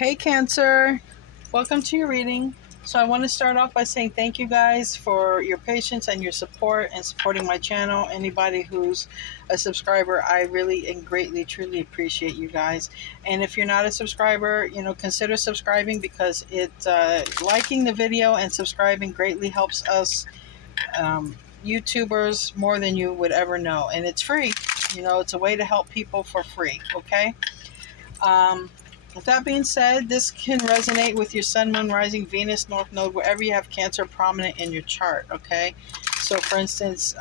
Hey Cancer, welcome to your reading. So I want to start off by saying thank you guys for your patience and your support and supporting my channel. Anybody who's a subscriber, I really and greatly truly appreciate you guys. And if you're not a subscriber, consider subscribing, because liking the video and subscribing greatly helps us YouTubers more than you would ever know. And it's free. It's a way to help people for free, okay? With that being said, this can resonate with your Sun, Moon, Rising, Venus, North Node, wherever you have Cancer prominent in your chart, okay? So, for instance,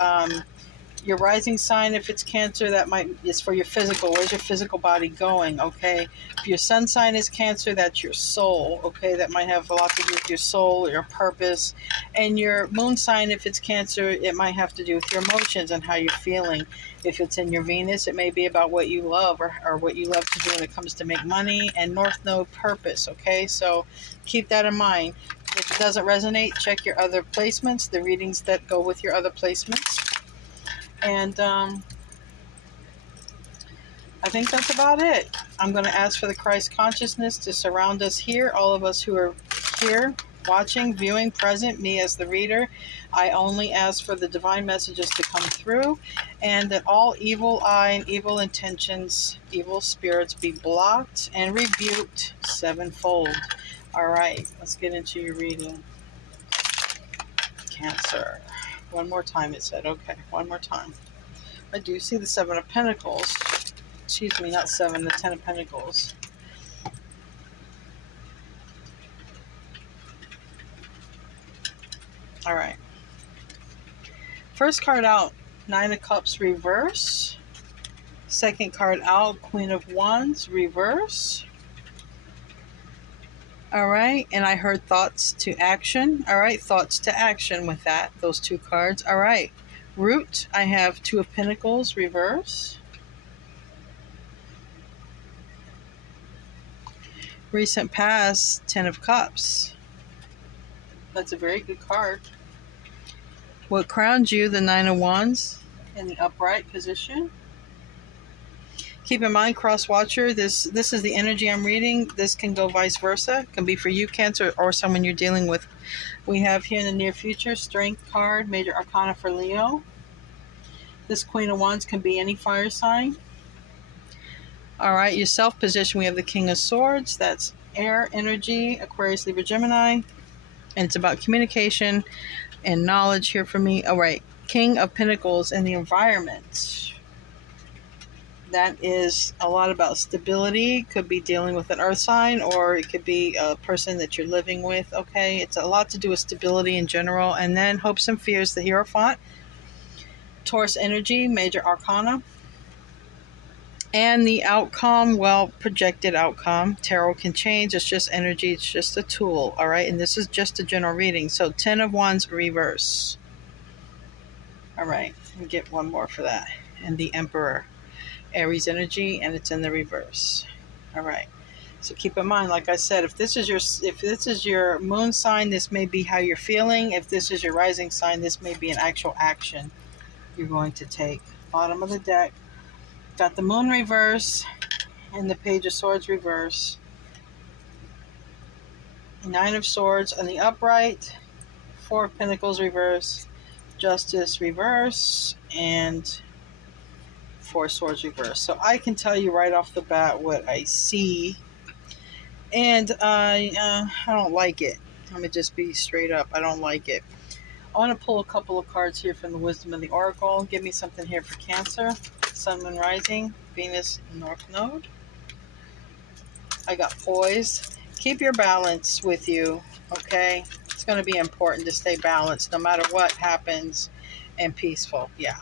your rising sign, if it's Cancer, is for your physical. Where's your physical body going, okay? If your sun sign is Cancer, that's your soul, okay? That might have a lot to do with your soul, your purpose. And your moon sign, if it's Cancer, it might have to do with your emotions and how you're feeling. If it's in your Venus, it may be about what you love or what you love to do when it comes to make money. And North Node, purpose, okay? So keep that in mind. If it doesn't resonate, check your other placements, the readings that go with your other placements. And I think that's about it. I'm going to ask for the Christ consciousness to surround us here, all of us who are here, watching, viewing, present, me as the reader. I only ask for the divine messages to come through, and that all evil eye and evil intentions, evil spirits be blocked and rebuked sevenfold. All right, let's get into your reading. Cancer. One more time, it said. Okay, one more time. I do see the Seven of Pentacles. Excuse me, not seven, the Ten of Pentacles. All right. First card out, Nine of Cups, reverse. Second card out, Queen of Wands, reverse. All right, and I heard thoughts to action. All right, thoughts to action with that, those two cards. All right, root, I have Two of Pentacles, reverse. Recent past, Ten of Cups. That's a very good card. What crowns you, the Nine of Wands in the upright position. Keep in mind, cross watcher, this is the energy I'm reading. This can go vice versa. It can be for you, Cancer, or someone you're dealing with. We have here in the near future, Strength card, Major Arcana for Leo. This Queen of Wands can be any fire sign. All right, your self position, we have the King of Swords. That's air energy, Aquarius, Libra, Gemini. And it's about communication and knowledge here for me. All right, King of Pentacles and the environment. That is a lot about stability. Could be dealing with an earth sign, or it could be a person that you're living with, okay? It's a lot to do with stability in general. And then hopes and fears, the Hierophant. Taurus energy, Major Arcana. And the outcome, well, projected outcome. Tarot can change. It's just energy. It's just a tool, all right? And this is just a general reading. So 10 of Wands, reverse. All right, let me get one more for that. And the Emperor. Aries energy, and it's in the reverse. All right. So keep in mind, like I said, if this is your moon sign, this may be how you're feeling. If this is your rising sign, this may be an actual action you're going to take. Bottom of the deck. Got the moon reverse and the Page of Swords reverse. Nine of Swords on the upright. Four of Pentacles reverse. Justice reverse. And Four Swords reverse. So I can tell you right off the bat what I see. And I don't like it. Let me just be straight up. I don't like it. I want to pull a couple of cards here from the Wisdom of the Oracle. Give me something here for Cancer. Sun, Moon, Rising, Venus, North Node. I got Poise. Keep your balance with you, okay? It's going to be important to stay balanced no matter what happens, and peaceful. Yeah.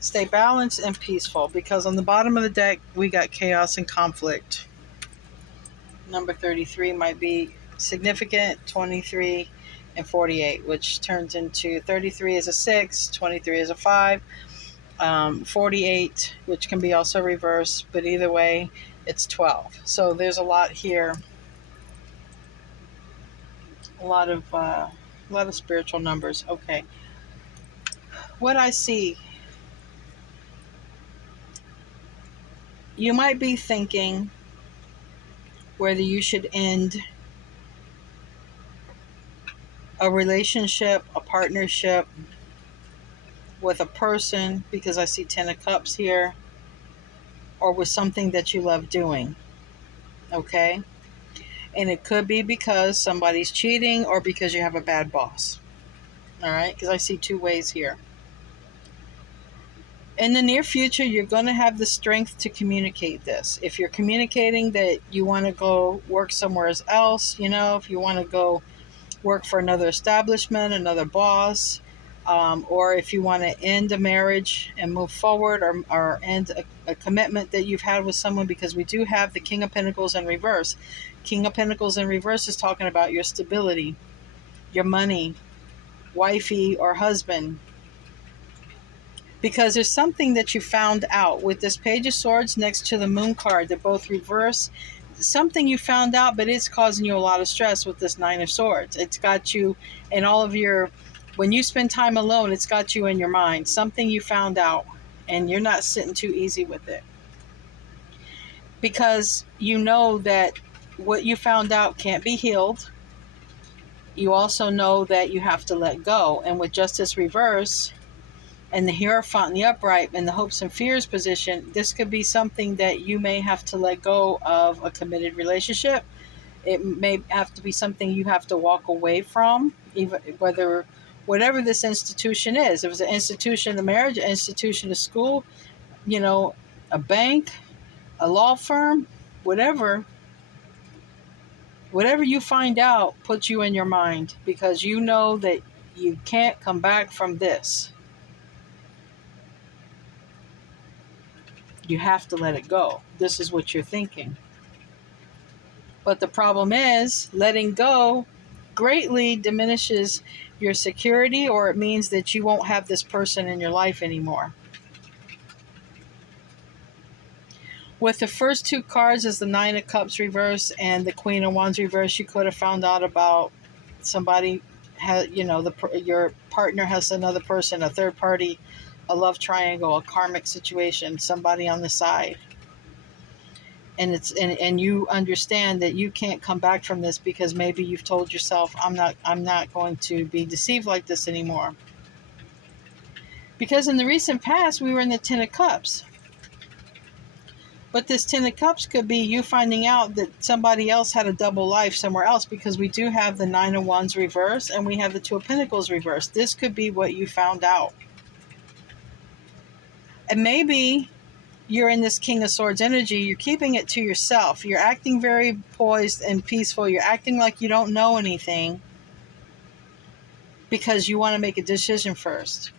Stay balanced and peaceful, because on the bottom of the deck, we got chaos and conflict. Number 33 might be significant, 23 and 48, which turns into 33 is a 6, 23 is a 5, 48, which can be also reversed, but either way, it's 12. So there's a lot here, a lot of spiritual numbers. Okay, what I see, you might be thinking, whether you should end a relationship, a partnership with a person, because I see 10 of Cups here, or with something that you love doing. Okay? And it could be because somebody's cheating or because you have a bad boss. All right? Because I see two ways here. In the near future, you're going to have the strength to communicate this. If you're communicating that you want to go work somewhere else, if you want to go work for another establishment, another boss, or if you want to end a marriage and move forward, or end a commitment that you've had with someone, because we do have the King of Pentacles in reverse. King of Pentacles in reverse is talking about your stability, your money, wifey or husband. Because there's something that you found out with this Page of Swords next to the Moon card. They're both reverse. Something you found out, but it's causing you a lot of stress with this Nine of Swords. It's got you in all of your, when you spend time alone, it's got you in your mind. Something you found out, and you're not sitting too easy with it. Because you know that what you found out can't be healed. You also know that you have to let go. And with Justice reverse, and the Hierophant in the upright, and the hopes and fears position, this could be something that you may have to let go of, a committed relationship. It may have to be something you have to walk away from, even whatever this institution is. If it's an institution of marriage, an institution of school, a bank, a law firm, whatever you find out puts you in your mind, because you know that you can't come back from this. You have to let it go. This is what you're thinking. But the problem is, letting go greatly diminishes your security, or it means that you won't have this person in your life anymore. With the first two cards as the Nine of Cups reverse and the Queen of Wands reverse, you could have found out about somebody, your partner has another person, a third party, a love triangle, a karmic situation, somebody on the side. And you understand that you can't come back from this, because maybe you've told yourself, I'm not going to be deceived like this anymore. Because in the recent past, we were in the 10 of Cups. But this 10 of Cups could be you finding out that somebody else had a double life somewhere else, because we do have the 9 of Wands reverse and we have the 2 of Pentacles reverse. This could be what you found out. And maybe you're in this King of Swords energy. You're keeping it to yourself. You're acting very poised and peaceful. You're acting like you don't know anything, because you want to make a decision first.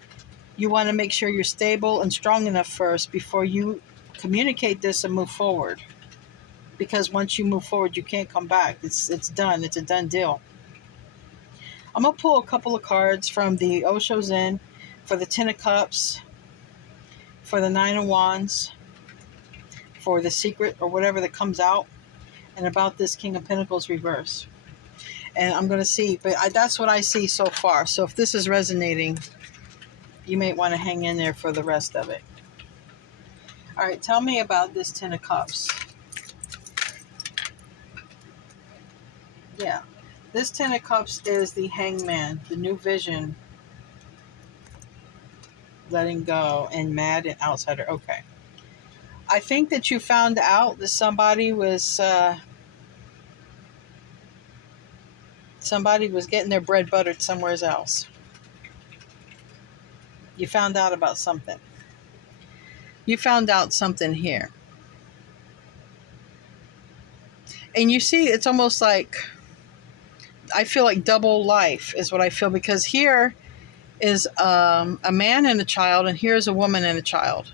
You want to make sure you're stable and strong enough first before you communicate this and move forward. Because once you move forward, you can't come back. It's done. It's a done deal. I'm going to pull a couple of cards from the Osho Zen for the 10 of Cups, for the 9 of Wands, for the secret or whatever that comes out, and about this King of Pentacles reverse. And I'm going to see, but that's what I see so far. So if this is resonating, you may want to hang in there for the rest of it. All right, tell me about this 10 of Cups. Yeah, this 10 of Cups is the Hangman, the new vision, letting go, and mad and outsider. Okay. I think that you found out that somebody was getting their bread buttered somewhere else. You found out about something. You found out something here. And you see, it's almost like, I feel like double life is what I feel, because here is a man and a child, and here's a woman and a child.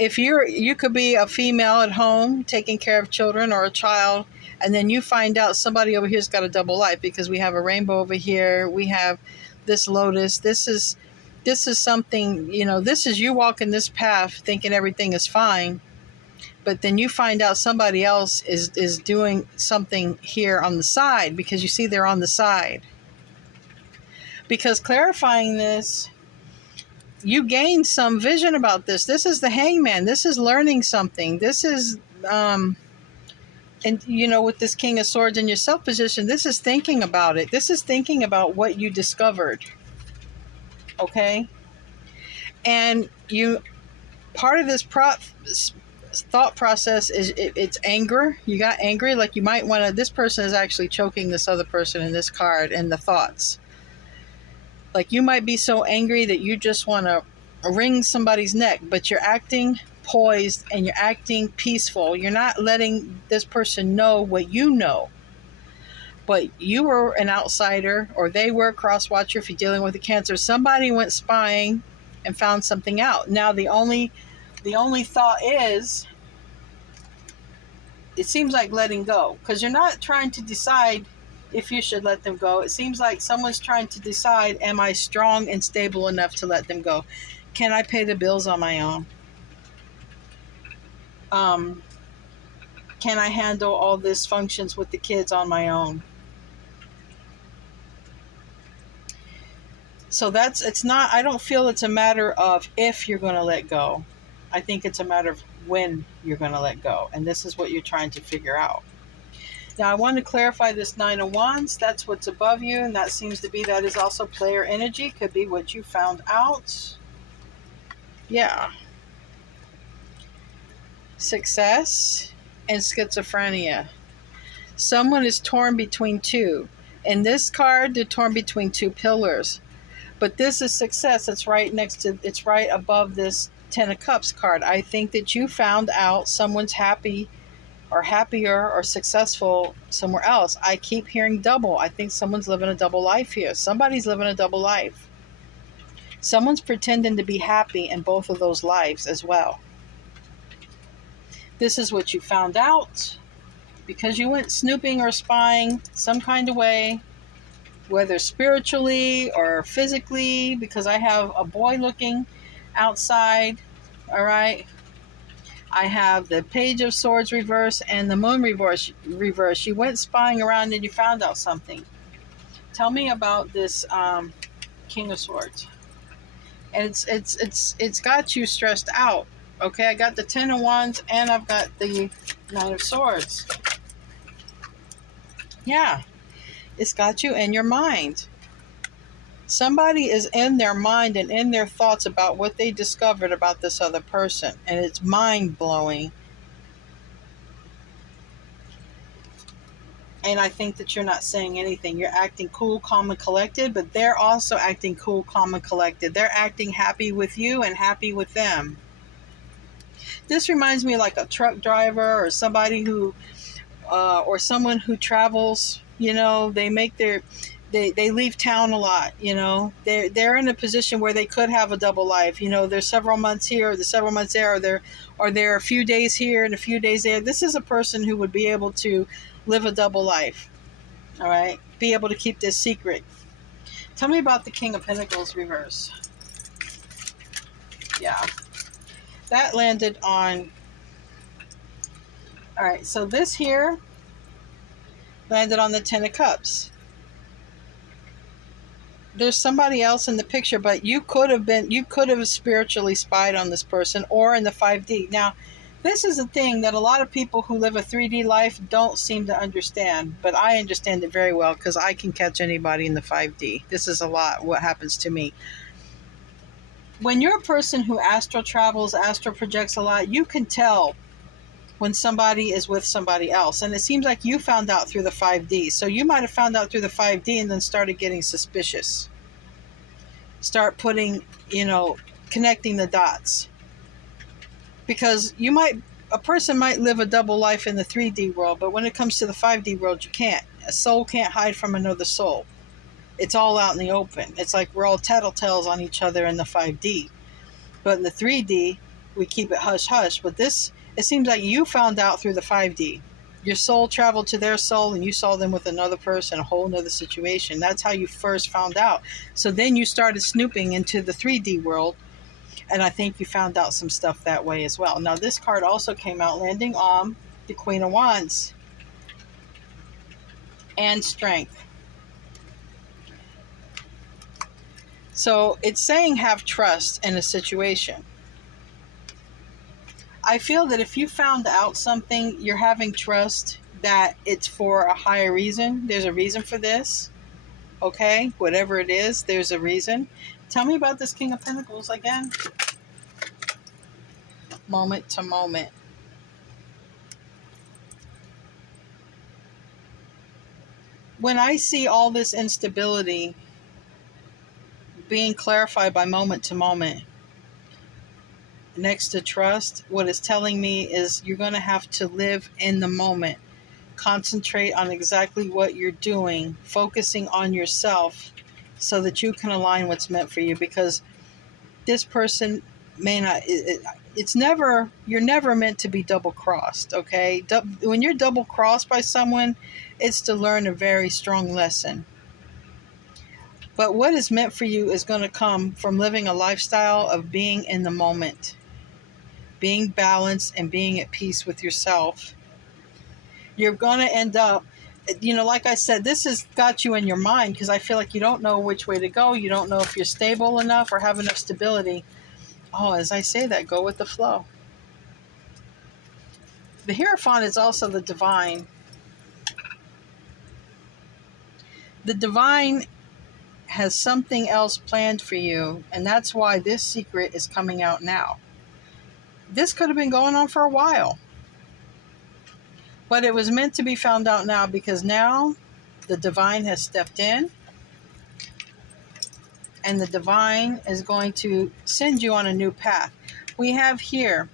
If you could be a female at home taking care of children, or a child, and then you find out somebody over here's got a double life, because we have a rainbow over here, we have this lotus. This is something, this is you walking this path thinking everything is fine, but then you find out somebody else is doing something here on the side, because you see they're on the side. Because clarifying this, you gain some vision about this. This is the Hangman. This is learning something. This is And, with this King of Swords in your self position, this is thinking about it. This is thinking about what you discovered. Okay? And part of this thought process is it's anger. You got angry. Like you might want to, this person is actually choking this other person in this card and the thoughts. Like you might be so angry that you just want to wring somebody's neck, but you're acting poised and you're acting peaceful. You're not letting this person know what you know. But you were an outsider, or they were a cross watcher if you're dealing with a Cancer. Somebody went spying and found something out. Now the only thought is, it seems like letting go, because you're not trying to decide if you should let them go. It seems like someone's trying to decide, am I strong and stable enough to let them go? Can I pay the bills on my own? Can I handle all this functions with the kids on my own? So I don't feel it's a matter of if you're going to let go. I think it's a matter of when you're going to let go. And this is what you're trying to figure out. Now, I want to clarify this Nine of Wands. That's what's above you. And that is also player energy. Could be what you found out. Yeah. Success and schizophrenia. Someone is torn between two. In this card, they're torn between two pillars. But this is success. It's right above this Ten of Cups card. I think that you found out someone's happy or happier or successful somewhere else. I keep hearing double. I think someone's living a double life here. Somebody's living a double life. Someone's pretending to be happy in both of those lives as well. This is what you found out because you went snooping or spying some kind of way, whether spiritually or physically, because I have a boy looking outside. All right. I have the Page of Swords reverse and the Moon reverse. You went spying around and you found out something. Tell me about this King of Swords. And it's got you stressed out. Okay, I got the Ten of Wands and I've got the Nine of Swords. Yeah, it's got you in your mind. Somebody is in their mind and in their thoughts about what they discovered about this other person. And it's mind-blowing. And I think that you're not saying anything. You're acting cool, calm, and collected, but they're also acting cool, calm, and collected. They're acting happy with you and happy with them. This reminds me like a truck driver or somebody who, or someone who travels. They make they leave town a lot. They're in a position where they could have a double life. There's several months here, there's several months there, or they're a few days here and a few days there. This is a person who would be able to live a double life. All right, be able to keep this secret. Tell me about the King of Pentacles reverse. Yeah. That landed on... All right, so this here landed on the Ten of Cups. There's somebody else in the picture, but you could have spiritually spied on this person or in the 5D. Now, this is a thing that a lot of people who live a 3D life don't seem to understand, but I understand it very well because I can catch anybody in the 5D. This is a lot what happens to me. When you're a person who astral travels, astral projects a lot, you can tell when somebody is with somebody else. And it seems like you found out through the 5D. So you might have found out through the 5D and then started getting suspicious. Start putting, connecting the dots. Because a person might live a double life in the 3D world, but when it comes to the 5D world, you can't. A soul can't hide from another soul. It's all out in the open. It's like we're all tattletales on each other in the 5D. But in the 3D, we keep it hush-hush. But this, it seems like you found out through the 5D. Your soul traveled to their soul and you saw them with another person, a whole nother situation. That's how you first found out. So then you started snooping into the 3D world. And I think you found out some stuff that way as well. Now, this card also came out landing on the Queen of Wands and Strength. So it's saying have trust in a situation. I feel that if you found out something, you're having trust, that it's for a higher reason. There's a reason for this. Okay? Whatever it is, there's a reason. Tell me about this King of Pentacles again. Moment to moment. When I see all this instability being clarified by moment to moment, next to trust, what it's telling me is you're going to have to live in the moment. Concentrate on exactly what you're doing, focusing on yourself so that you can align what's meant for you, because this person may not, you're never meant to be double crossed, okay? When you're double crossed by someone, it's to learn a very strong lesson. But what is meant for you is going to come from living a lifestyle of being in the moment, being balanced and being at peace with yourself. You're going to end up, like I said, this has got you in your mind because I feel like you don't know which way to go. You don't know if you're stable enough or have enough stability. Oh, as I say that, go with the flow. The Hierophant is also the divine. The divine has something else planned for you, and that's why this secret is coming out now. This could have been going on for a while. But it was meant to be found out now because now the divine has stepped in and the divine is going to send you on a new path. We have here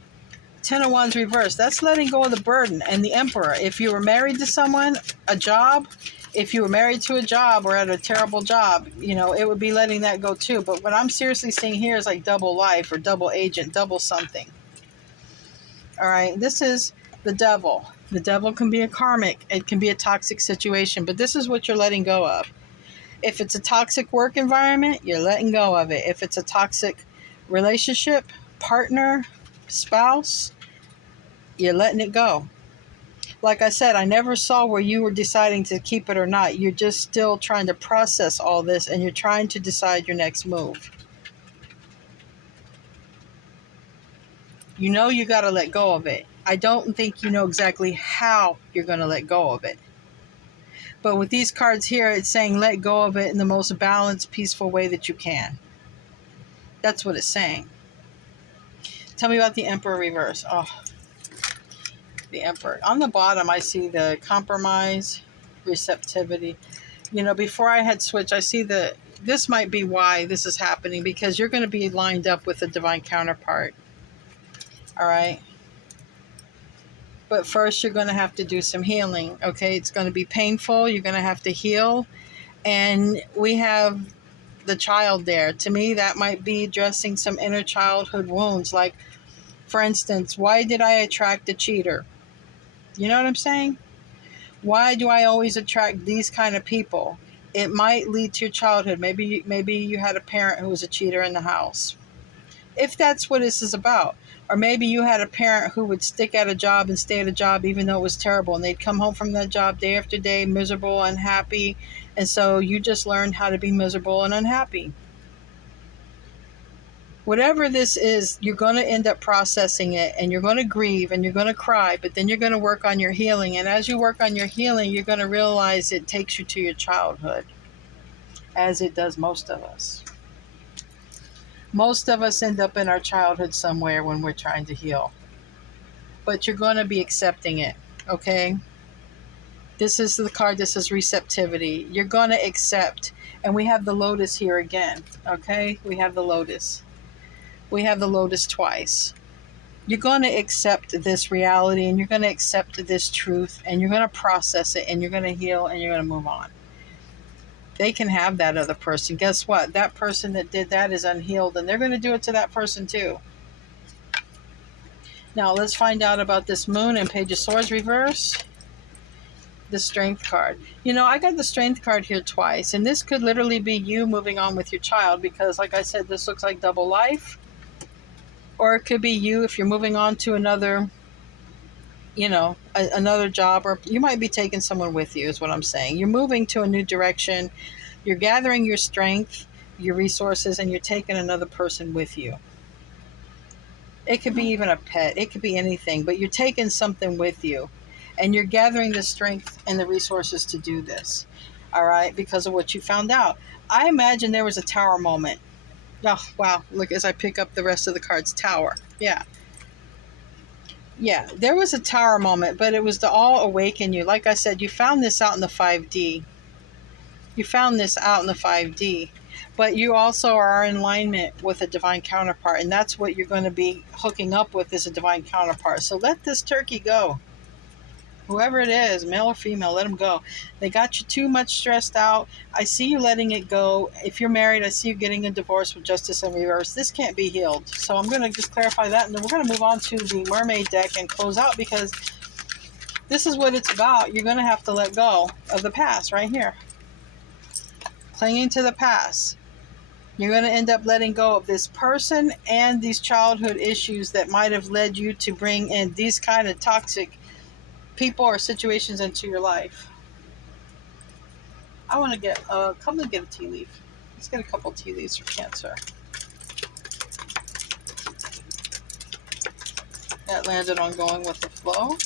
Ten of Wands reversed. That's letting go of the burden. And the Emperor, if you were married to someone, a job, if you were married to a job or at a terrible job, it would be letting that go too. But what I'm seriously seeing here is like double life or double agent, double something. All right, this is the devil. The devil can be a karmic. It can be a toxic situation, but this is what you're letting go of. If it's a toxic work environment, you're letting go of it. If it's a toxic relationship, partner, spouse, you're letting it go. Like I said, I never saw where you were deciding to keep it or not. You're just still trying to process all this and you're trying to decide your next move. You got to let go of it. I don't think you know exactly how you're going to let go of it. But with these cards here, it's saying let go of it in the most balanced, peaceful way that you can. That's what it's saying. Tell me about the Emperor reverse. Oh, the Emperor. On the bottom, I see the compromise, receptivity. Before I had switched, I see this might be why this is happening, because you're going to be lined up with a divine counterpart. All right. But first, you're going to have to do some healing, okay? It's going to be painful. You're going to have to heal. And we have the child there. To me, that might be addressing some inner childhood wounds. Like, for instance, why did I attract a cheater? You know what I'm saying? Why do I always attract these kind of people? It might lead to your childhood. Maybe you had a parent who was a cheater in the house. If that's what this is about. Or maybe you had a parent who would stick at a job and stay at a job even though it was terrible. And they'd come home from that job day after day, miserable, unhappy. And so you just learned how to be miserable and unhappy. Whatever this is, you're going to end up processing it. And you're going to grieve and you're going to cry. But then you're going to work on your healing. And as you work on your healing, you're going to realize it takes you to your childhood. As it does most of us. Most of us end up in our childhood somewhere when we're trying to heal. But you're going to be accepting it, okay? This is the card that says receptivity. You're going to accept. And we have the Lotus here again, okay? We have the Lotus. We have the Lotus twice. You're going to accept this reality and you're going to accept this truth and you're going to process it and you're going to heal and you're going to move on. They can have that other person. Guess what? That person that did that is unhealed and they're going to do it to that person too. Now let's find out about this Moon and Page of Swords reverse. The Strength card. I got the Strength card here twice, and this could literally be you moving on with your child because, like I said, this looks like double life. Or it could be you if you're moving on to another, another job, or you might be taking someone with you is what I'm saying. You're moving to a new direction. You're gathering your strength, your resources, and you're taking another person with you. It could be even a pet. It could be anything, but you're taking something with you. And you're gathering the strength and the resources to do this. All right, because of what you found out. I imagine there was a tower moment. Oh, wow. Look, as I pick up the rest of the cards, tower. Yeah. Yeah, there was a tower moment, but it was to all awaken you. Like I said, you found this out in the 5D. You found this out in the 5D. But you also are in alignment with a divine counterpart, and that's what you're going to be hooking up with is a divine counterpart. So let this turkey go. Whoever it is, male or female, let them go. They got you too much stressed out. I see you letting it go. If you're married, I see you getting a divorce with justice in reverse. This can't be healed. So I'm going to just clarify that, and then we're going to move on to the mermaid deck and close out, because this is what it's about. You're going to have to let go of the past right here. Clinging to the past. You're going to end up letting go of this person and these childhood issues that might have led you to bring in these kind of toxic people or situations into your life. I want to get come and get a tea leaf. Let's get a couple tea leaves for Cancer. That landed on going with the flow.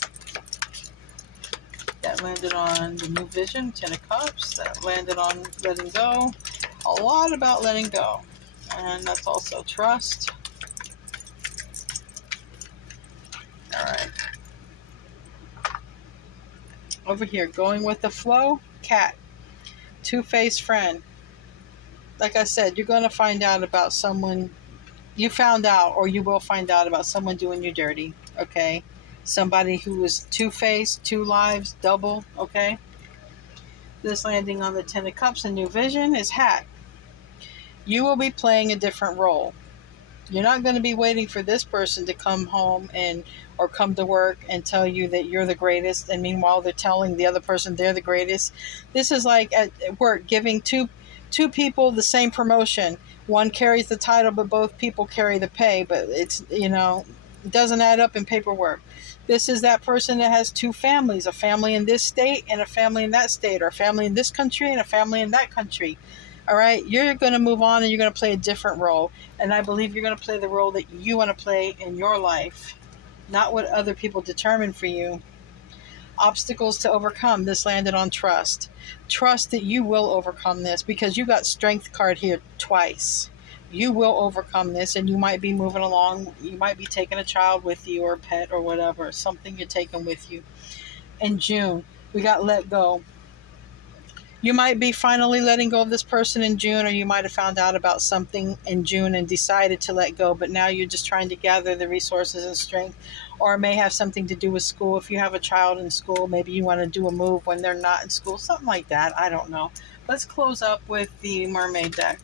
That landed on the new vision, 10 of Cups. That landed on letting go. A lot about letting go. And that's also trust. All right. Over here, going with the flow, cat. Two-faced friend. Like I said, you're going to find out about someone. You found out, or you will find out about someone doing you dirty, okay? Somebody who is two-faced, two lives, double, okay? This landing on the 10 of Cups and new vision is hat. You will be playing a different role. You're not going to be waiting for this person to come home or come to work and tell you that you're the greatest, and meanwhile they're telling the other person they're the greatest. This is like at work, giving two people the same promotion. One carries the title, but both people carry the pay, but it's, it doesn't add up in paperwork. This is that person that has two families, a family in this state and a family in that state, or a family in this country and a family in that country. All right, you're going to move on and you're going to play a different role. And I believe you're going to play the role that you want to play in your life, not what other people determine for you. Obstacles to overcome. This landed on trust. Trust that you will overcome this, because you got strength card here twice. You will overcome this, and you might be moving along. You might be taking a child with you, or a pet, or whatever. Something you're taking with you. In June, we got let go. You might be finally letting go of this person in June, or you might have found out about something in June and decided to let go, but now you're just trying to gather the resources and strength, or it may have something to do with school. If you have a child in school, maybe you want to do a move when they're not in school, something like that. I don't know. Let's close up with the mermaid deck.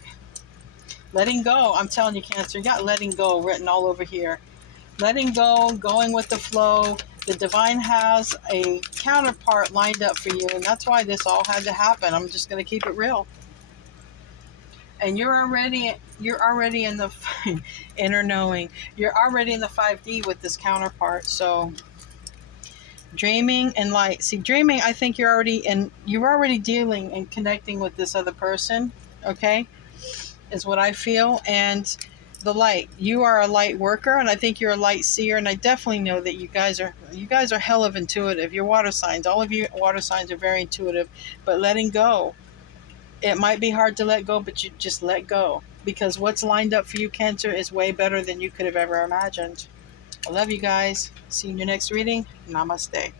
Letting go. I'm telling you, Cancer, you got letting go written all over here. Letting go, going with the flow. The divine has a counterpart lined up for you, and that's why this all had to happen. I'm just going to keep it real. And you're already in the inner knowing. You're already in the 5D with this counterpart. So dreaming and light. See, dreaming, I think you're already dealing and connecting with this other person, okay? Is what I feel. And the light, you are a light worker, and I think you're a light seer, and I definitely know that you guys are hell of intuitive. You're water signs. All of you water signs are very intuitive. But letting go, it might be hard to let go, but you just let go, because what's lined up for you, Cancer, is way better than you could have ever imagined. I love you guys. See you in your next reading. Namaste.